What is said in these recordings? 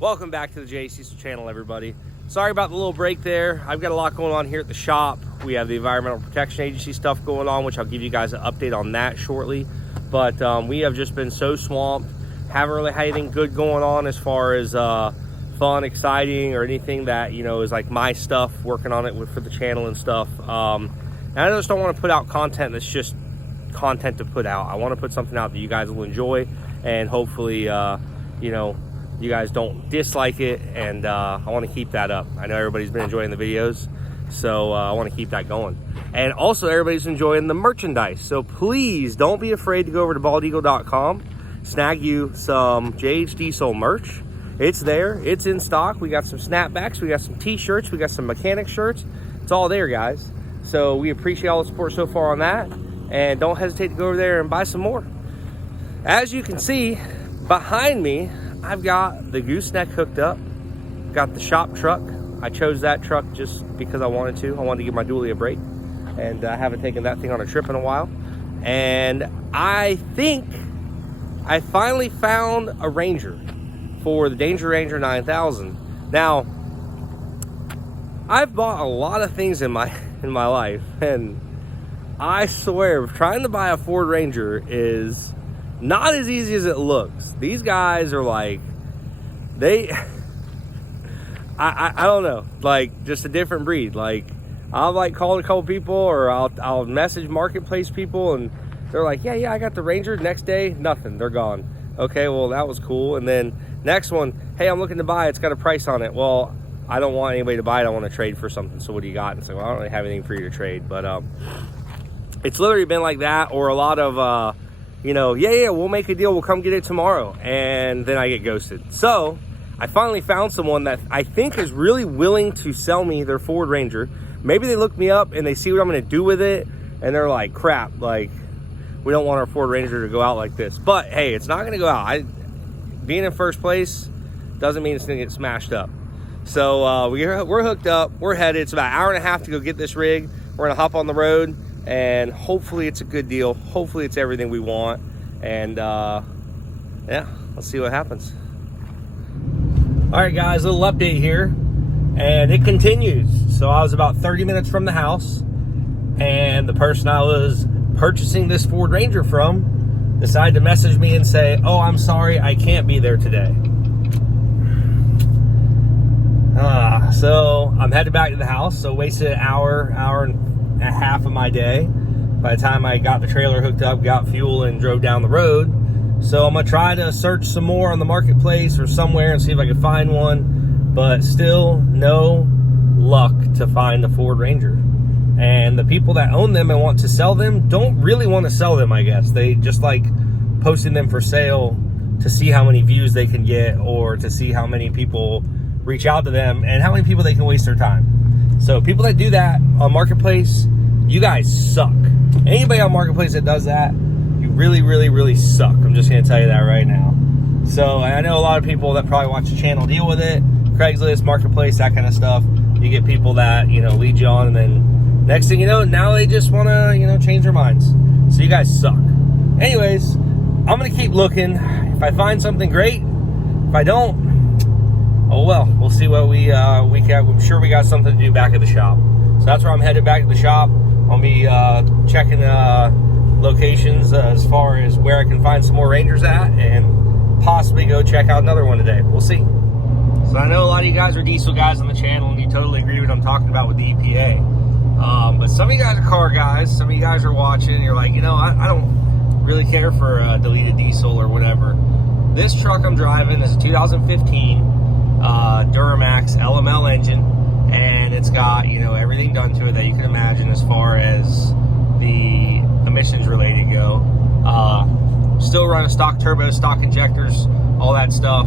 Welcome back to the J Cecil channel, everybody. Sorry about the little break there. I've got a lot going on here at the shop. We have the Environmental Protection Agency stuff going on, which I'll give you guys an update on that shortly. But we have just been so swamped. Haven't really had anything good going on as far as fun, exciting, or anything that, you know, is like my stuff, working on it for the channel and stuff. And I just don't want to put out content that's just content to put out. I want to put something out that you guys will enjoy, and hopefully, you know, you guys don't dislike it, and I want to keep that up. I know everybody's been enjoying the videos, so I want to keep that going. And also, everybody's enjoying the merchandise, so please don't be afraid to go over to baldeagle.com, snag you some JH Diesel merch. It's there, it's in stock. We got some snapbacks, we got some t-shirts, we got some mechanic shirts. It's all there, guys. So we appreciate all the support so far on that, and don't hesitate to go over there and buy some more. As you can see behind me, I've got the gooseneck hooked up, got the shop truck. I chose that truck just because I wanted to. I wanted to give my dually a break, and I haven't taken that thing on a trip in a while. And I think I finally found a Ranger for the Danger Ranger 9000. Now, I've bought a lot of things in my life, and I swear, trying to buy a Ford Ranger is not as easy as it looks. These guys are like, I don't know, like just a different breed. Like, I'll like call a couple people, or I'll message marketplace people, and they're like, yeah, I got the Ranger. Next day, nothing, they're gone. Okay, well, that was cool. And then next one, hey, I'm looking to buy, it's got a price on it. Well, I don't want anybody to buy it, I want to trade for something. So what do you got? And so, well, I don't really have anything for you to trade. But it's literally been like that, or a lot of you know, yeah, we'll make a deal, we'll come get it tomorrow, and then I get ghosted. So I finally found someone that I think is really willing to sell me their Ford Ranger. Maybe they look me up and they see what I'm gonna do with it, and they're like, crap, like, we don't want our Ford Ranger to go out like this. But hey, it's not gonna go out. Being in first place doesn't mean it's gonna get smashed up. So we're hooked up, we're headed. It's about an hour and a half to go get this rig. We're gonna hop on the road, and hopefully it's a good deal. Hopefully it's everything we want. And yeah, let's see what happens. All right, guys, a little update here, and it continues. So I was about 30 minutes from the house, and the person I was purchasing this Ford Ranger from decided to message me and say, oh, I'm sorry, I can't be there today. So I'm headed back to the house. So wasted an hour and a half of my day. By the time I got the trailer hooked up, got fuel, and drove down the road. So I'm gonna try to search some more on the marketplace or somewhere and see if I can find one, but still no luck to find the Ford Ranger. And the people that own them and want to sell them don't really want to sell them, I guess. They just like posting them for sale to see how many views they can get, or to see how many people reach out to them and how many people they can waste their time. So people that do that on marketplace, you guys suck. Anybody on marketplace that does that, you really, really, really suck. I'm just gonna tell you that right now. So I know a lot of people that probably watch the channel deal with it. Craigslist, marketplace, that kind of stuff. You get people that, you know, lead you on, and then next thing you know, now they just wanna, you know, change their minds. So you guys suck. Anyways, I'm gonna keep looking. If I find something, great. If I don't, oh well, we'll see what we can. I'm sure we got something to do back at the shop. So that's where I'm headed, back to the shop. I'll be checking locations as far as where I can find some more Rangers at, and possibly go check out another one today. We'll see. So I know a lot of you guys are diesel guys on the channel, and you totally agree with what I'm talking about with the EPA. But some of you guys are car guys. Some of you guys are watching, and you're like, you know, I don't really care for a deleted diesel or whatever. This truck I'm driving is a 2015 Duramax LML engine. And it's got, you know, everything done to it that you can imagine as far as the emissions related go. Still running stock turbo, stock injectors, all that stuff.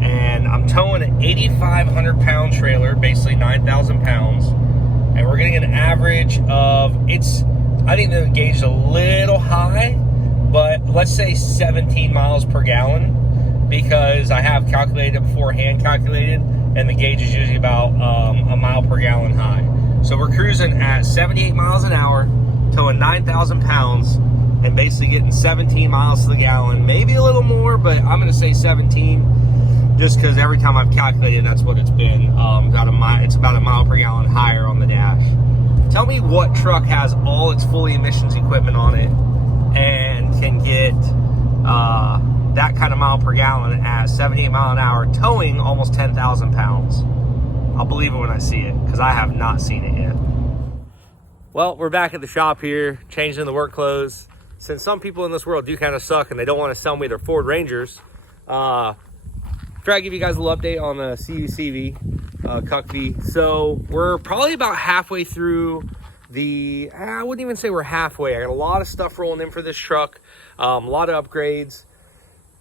And I'm towing an 8,500 pound trailer, basically 9,000 pounds. And we're getting an average of, I think the gauge is a little high, but let's say 17 miles per gallon, because I have calculated it before, hand calculated, and the gauge is usually about a mile per gallon high. So we're cruising at 78 miles an hour, towing 9,000 pounds, and basically getting 17 miles to the gallon, maybe a little more, but I'm gonna say 17. just because every time I've calculated, that's what it's been. It's about a mile per gallon higher on the dash. Tell me what truck has all its fully emissions equipment on it and can get that kind of mile per gallon at 78 mile an hour, towing almost 10,000 pounds. I'll believe it when I see it, because I have not seen it yet. Well, we're back at the shop here, changing the work clothes. Since some people in this world do kind of suck and they don't want to sell me their Ford Rangers, try to give you guys a little update on the CUCV, CUCV. So we're probably about halfway through I wouldn't even say we're halfway. I got a lot of stuff rolling in for this truck, a lot of upgrades.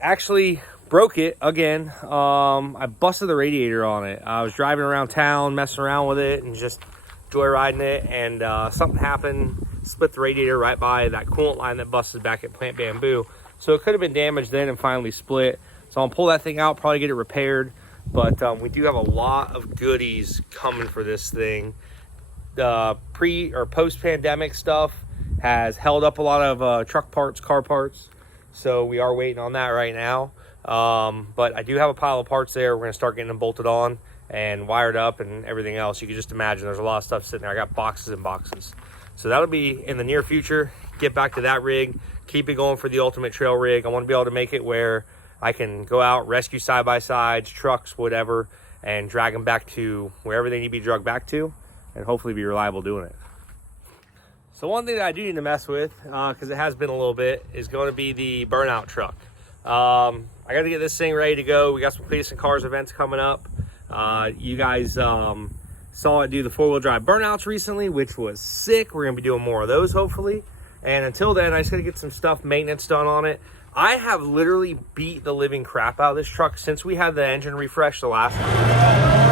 Actually broke it again. I busted the radiator on it. I was driving around town, messing around with it and just joyriding it, and something happened, split the radiator right by that coolant line that busted back at Plant Bamboo. So it could have been damaged then and finally split. So I'll pull that thing out, probably get it repaired. But we do have a lot of goodies coming for this thing. The pre or post-pandemic stuff has held up a lot of truck parts, car parts. So we are waiting on that right now. But I do have a pile of parts there. We're going to start getting them bolted on and wired up and everything else. You can just imagine there's a lot of stuff sitting there. I got boxes and boxes. So that'll be in the near future. Get back to that rig. Keep it going for the ultimate trail rig. I want to be able to make it where I can go out, rescue side-by-sides, trucks, whatever, and drag them back to wherever they need to be dragged back to, and hopefully be reliable doing it. So one thing that I do need to mess with, because it has been a little bit, is going to be the Burnout truck. I got to get this thing ready to go. We got some Cleetus and Cars events coming up. You guys saw it do the 4-wheel drive burnouts recently, which was sick. We're going to be doing more of those, hopefully. And until then, I just got to get some stuff, maintenance done on it. I have literally beat the living crap out of this truck since we had the engine refresh the last time.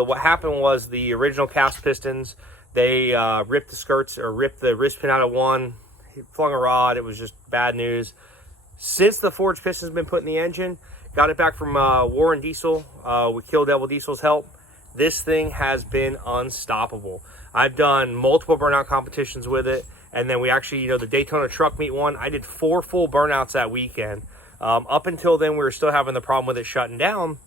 What happened was the original cast pistons, they ripped the skirts or ripped the wrist pin out of one, flung a rod. It was just bad news. Since the forged piston's been put in the engine, got it back from Warren Diesel with Kill Devil Diesel's help. This thing has been unstoppable. I've done multiple burnout competitions with it, and then we actually, the Daytona truck meet one, I did 4 full burnouts that weekend. Up until then, we were still having the problem with it shutting down.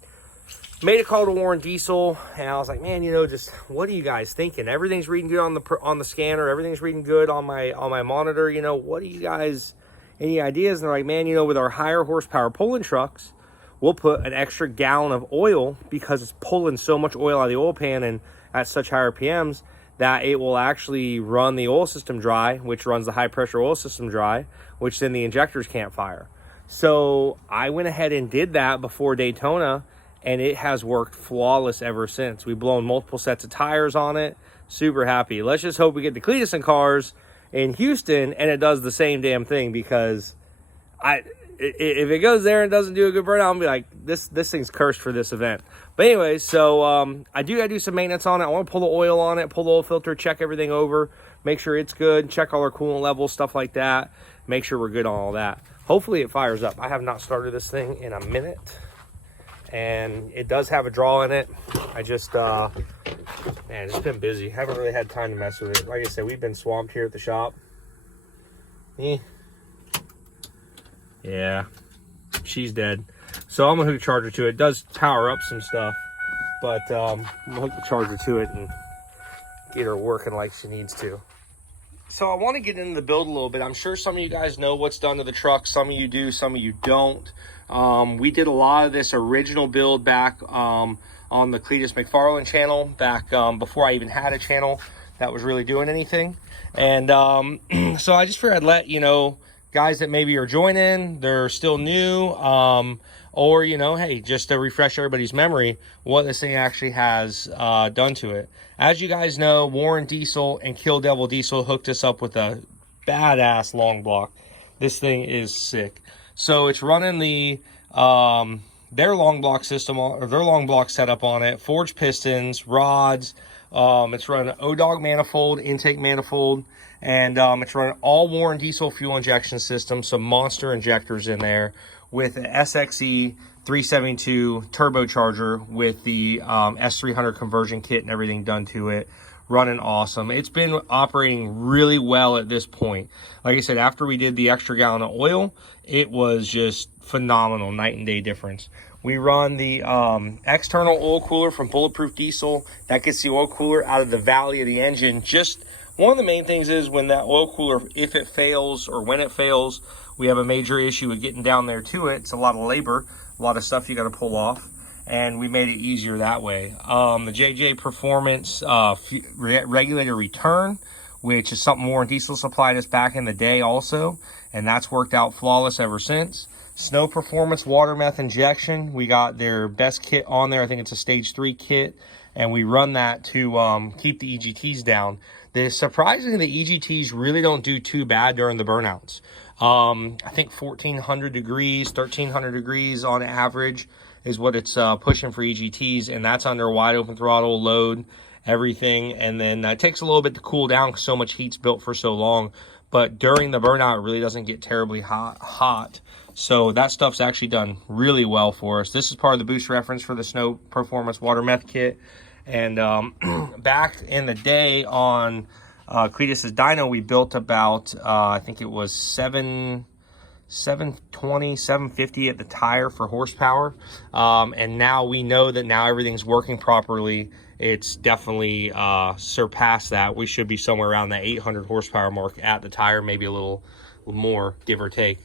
Made a call to Warren Diesel, and I was like, man, just what are you guys thinking? Everything's reading good on the scanner. Everything's reading good on my monitor. What do you guys, any ideas? And they're like, man, with our higher horsepower pulling trucks, we'll put an extra gallon of oil because it's pulling so much oil out of the oil pan and at such high RPMs that it will actually run the oil system dry, which runs the high pressure oil system dry, which then the injectors can't fire. So I went ahead and did that before Daytona, and it has worked flawless ever since. We've blown multiple sets of tires on it. Super happy. Let's just hope we get the Cleetus and Cars in Houston and it does the same damn thing, because if it goes there and doesn't do a good burnout, I'm gonna be like, this thing's cursed for this event. But anyway, so I gotta do some maintenance on it. I want to pull the oil on it, pull the oil filter, check everything over, make sure it's good, check all our coolant levels, stuff like that. Make sure we're good on all that. Hopefully it fires up. I have not started this thing in a minute, and it does have a draw in it. I just, man, it's been busy. Haven't really had time to mess with it. Like I said, we've been swamped here at the shop. Yeah, she's dead. So I'm gonna hook a charger to it. It does power up some stuff, but I'm gonna hook the charger to it and get her working like she needs to. So I want to get into the build a little bit. I'm sure some of you guys know what's done to the truck. Some of you do, some of you don't. We did a lot of this original build back on the Cleetus McFarlane channel, back before I even had a channel that was really doing anything. And so I just figured I'd let, you know, guys that maybe are joining, they're still new, or, you know, hey, just to refresh everybody's memory, what this thing actually has done to it. As you guys know, Warren Diesel and Kill Devil Diesel hooked us up with a badass long block. This thing is sick. So it's running the their long block system, or their long block setup on it, forged pistons, rods. It's running an O-Dog manifold, intake manifold, and it's running all Warren Diesel fuel injection system, some monster injectors in there, with an SXE 372 turbocharger with the S300 conversion kit and everything done to it. Running awesome. It's been operating really well at this point. Like I said, after we did the extra gallon of oil, it was just phenomenal, night and day difference. We run the external oil cooler from Bulletproof Diesel. That gets the oil cooler out of the valley of the engine. Just one of the main things is when that oil cooler, if it fails or when it fails, we have a major issue with getting down there to it. It's a lot of labor, a lot of stuff you got to pull off, and we made it easier that way. The JJ Performance regulator return, which is something Warren Diesel supplied us back in the day also, and that's worked out flawless ever since. Snow Performance water meth injection, we got their best kit on there. I think it's a stage 3 kit, and we run that to keep the EGTs down. Surprisingly, the EGTs really don't do too bad during the burnouts. I think 1400 degrees, 1300 degrees on average is what it's pushing for EGTs, and that's under wide open throttle, load, everything. And then it takes a little bit to cool down because so much heat's built for so long. But during the burnout, it really doesn't get terribly hot. So that stuff's actually done really well for us. This is part of the boost reference for the Snow Performance water meth kit. And back in the day on Cleetus's dyno, we built about, I think it was 720, 750 at the tire for horsepower. And now we know that now everything's working properly. It's definitely surpassed that. We should be somewhere around the 800 horsepower mark at the tire, maybe a little more, give or take.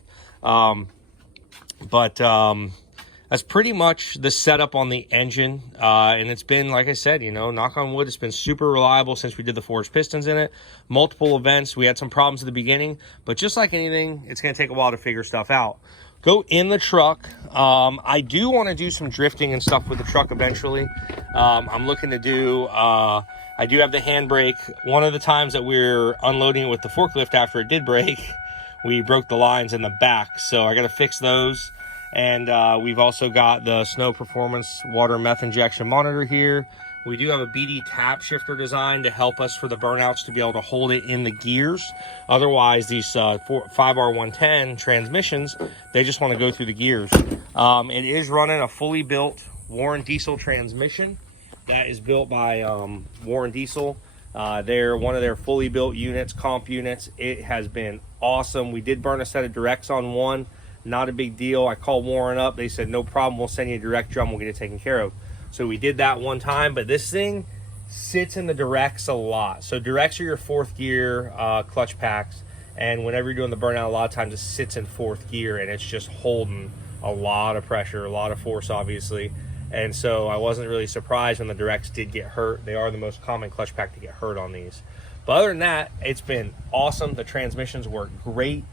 That's pretty much the setup on the engine. And it's been, like I said, you know, knock on wood, it's been super reliable since we did the forged pistons in it. Multiple events. We had some problems at the beginning, but just like anything, it's going to take a while to figure stuff out. Go in the truck. I do want to do some drifting and stuff with the truck eventually. I'm looking to do, I do have the handbrake. One of the times that we're unloading it with the forklift after it did break, we broke the lines in the back. So I got to fix those. And we've also got the Snow Performance water meth injection monitor here. We do have a BD tap shifter design to help us for the burnouts to be able to hold it in the gears. Otherwise, these 5R110 transmissions, they just want to go through the gears. It is running a fully built Warren Diesel transmission that is built by Warren Diesel. They're one of their fully built units, comp units. It has been awesome. We did burn a set of directs on one. Not a big deal. I called Warren up. They said, no problem. We'll send you a direct drum. We'll get it taken care of. So we did that one time, but this thing sits in the directs a lot. So directs are your fourth gear clutch packs. And whenever you're doing the burnout, a lot of times it sits in fourth gear and it's just holding a lot of pressure, a lot of force, obviously. And so I wasn't really surprised when the directs did get hurt. They are the most common clutch pack to get hurt on these. But other than that, it's been awesome. The transmissions work great.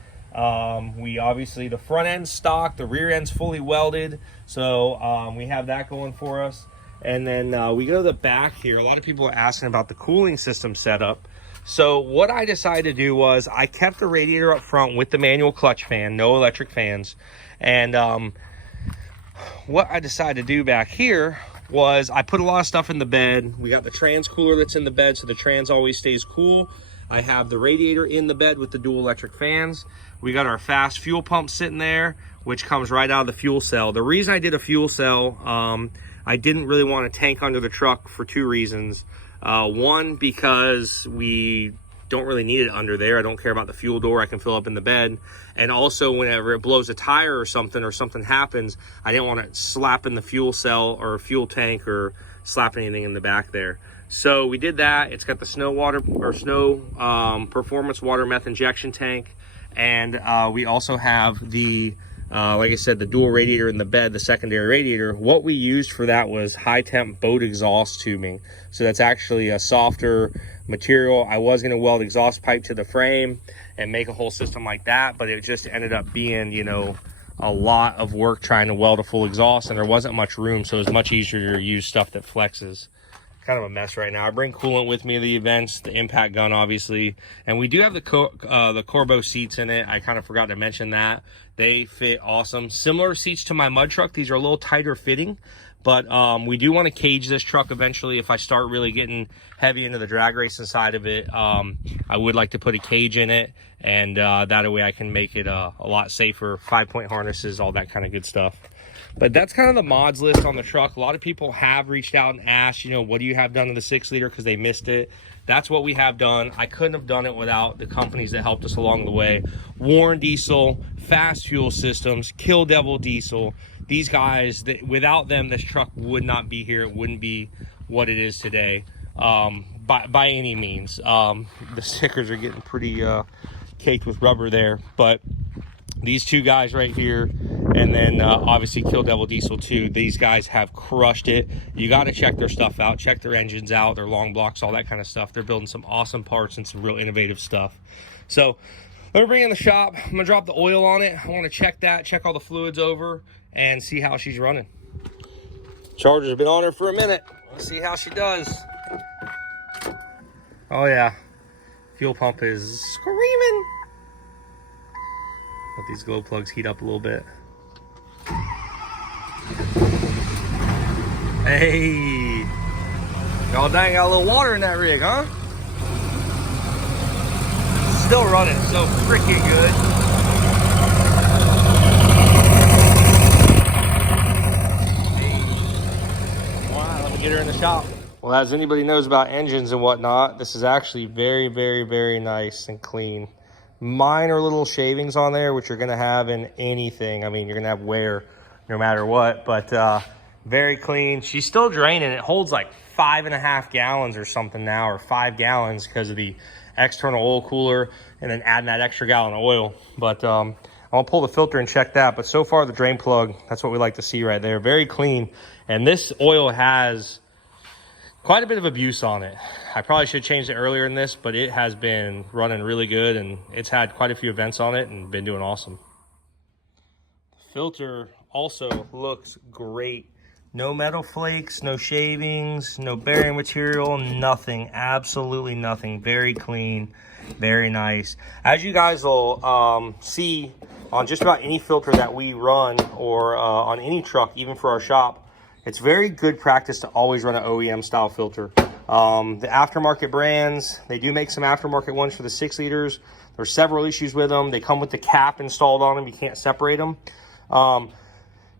We obviously, the front end's stock, the rear end's fully welded, so we have that going for us. And then we go to the back here. A lot of people are asking about the cooling system setup. So what I decided to do was I kept the radiator up front with the manual clutch fan, no electric fans. And what I decided to do back here was I put a lot of stuff in the bed. We got the trans cooler that's in the bed, so the trans always stays cool. I have the radiator in the bed with the dual electric fans. We got our fast fuel pump sitting there, which comes right out of the fuel cell. The reason I did a fuel cell, I didn't really want a tank under the truck for two reasons. One, because we don't really need it under there. I don't care about the fuel door. I can fill up in the bed. And also whenever it blows a tire or something happens, I didn't want to slap in the fuel cell or fuel tank or slap anything in the back there. So we did that. It's got the snow performance water meth injection tank. And we also have the, like I said, the dual radiator in the bed, the secondary radiator. What we used for that was high temp boat exhaust tubing. So that's actually a softer material. I was going to weld exhaust pipe to the frame and make a whole system like that, but it just ended up being, you know, a lot of work trying to weld a full exhaust, and there wasn't much room, so it was much easier to use stuff that flexes. Kind of a mess right now. I bring coolant with me to the events, the impact gun obviously, and we do have the Corbeau seats in it. I kind of forgot to mention that. They fit awesome. Similar seats to my mud truck. These are a little tighter fitting, but we do want to cage this truck eventually. If I start really getting heavy into the drag racing side of it, I would like to put a cage in it, and that way I can make it a lot safer. 5-point harnesses, all that kind of good stuff. But that's kind of the mods list on the truck. A lot of people have reached out and asked, you know, what do you have done to the 6-liter, because they missed it. That's what we have done. I couldn't have done it without the companies that helped us along the way. Warren Diesel, Fast Fuel Systems, Kill Devil Diesel. These guys, without them, this truck would not be here. It wouldn't be what it is today, by any means. The stickers are getting pretty caked with rubber there, but these two guys right here, and then obviously Kill Devil Diesel too. These guys have crushed it. You got to check their stuff out, check their engines out, their long blocks, all that kind of stuff. They're building some awesome parts and some real innovative stuff. So let me bring in the shop. I'm gonna drop the oil on it. I want to check that, check all the fluids over, and see how she's running. Charger's been on her for a minute. Let's see how she does. Oh yeah, fuel pump is screaming. Let these glow plugs heat up a little bit. Hey, y'all dang got a little water in that rig, huh? Still running so freaking good. Hey. Wow, let me get her in the shop. Well, as anybody knows about engines and whatnot, this is actually very, very, very nice and clean. Minor little shavings on there, which you're going to have in anything. I mean, you're going to have wear no matter what, but very clean. She's still draining. It holds like 5.5 gallons or something now, or 5 gallons because of the external oil cooler and then adding that extra gallon of oil. But I'll pull the filter and check that. But so far the drain plug, that's what we like to see right there. Very clean. And this oil has quite a bit of abuse on it. I probably should have changed it earlier in this, but it has been running really good, and it's had quite a few events on it and been doing awesome. The filter also looks great. No metal flakes, no shavings, no bearing material, nothing, absolutely nothing. Very clean, very nice. As you guys will see on just about any filter that we run, or on any truck, even for our shop, it's very good practice to always run an OEM style filter. The aftermarket brands, they do make some aftermarket ones for the 6-liters. There's several issues with them. They come with the cap installed on them. You can't separate them.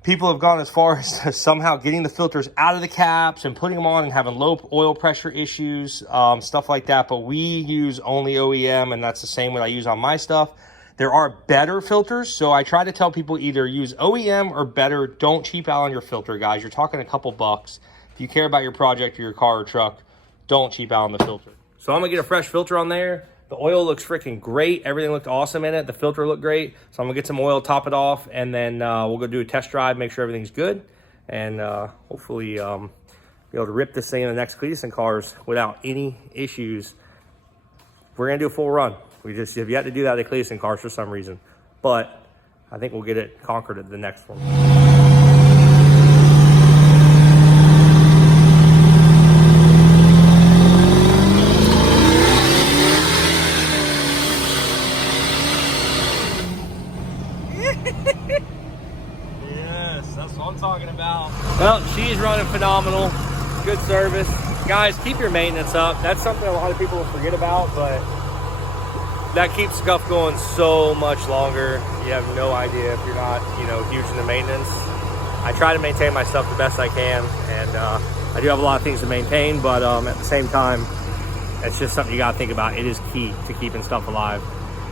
People have gone as far as somehow getting the filters out of the caps and putting them on and having low oil pressure issues, stuff like that. But we use only OEM, and that's the same what I use on my stuff. There are better filters, so I try to tell people either use OEM or better. Don't cheap out on your filter, guys. You're talking a couple bucks. If you care about your project or your car or truck, don't cheap out on the filter. So I'm gonna get a fresh filter on there. The oil looks freaking great. Everything looked awesome in it. The filter looked great. So I'm gonna get some oil, top it off, and then we'll go do a test drive, make sure everything's good, and hopefully be able to rip this thing in the next Cleetus and Cars without any issues. We're gonna do a full run. We just have yet to do that at Cleetus and Cars for some reason, but I think we'll get it conquered at the next one. Yes, that's what I'm talking about. Well, she's running phenomenal. Good service. Guys, keep your maintenance up. That's something a lot of people will forget about, but that keeps stuff going so much longer. You have no idea if you're not, you know, huge into maintenance. I try to maintain my stuff the best I can, and I do have a lot of things to maintain, but at the same time, That's just something you gotta think about. It is key to keeping stuff alive.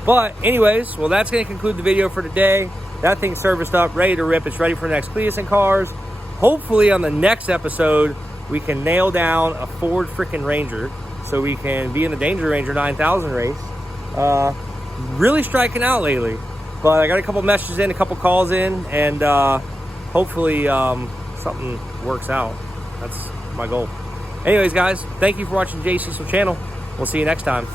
But anyways, well, that's gonna conclude the video for today. That thing's serviced up, ready to rip. It's ready for the next Cleetus and Cars. Hopefully on the next episode, we can nail down a Ford freaking Ranger so we can be in the Danger Ranger 9000 race. Really striking out lately. But I got a couple messages in, a couple calls in, and hopefully something works out. That's my goal. Anyways, guys, thank you for watching Jay Cecil channel. We'll see you next time.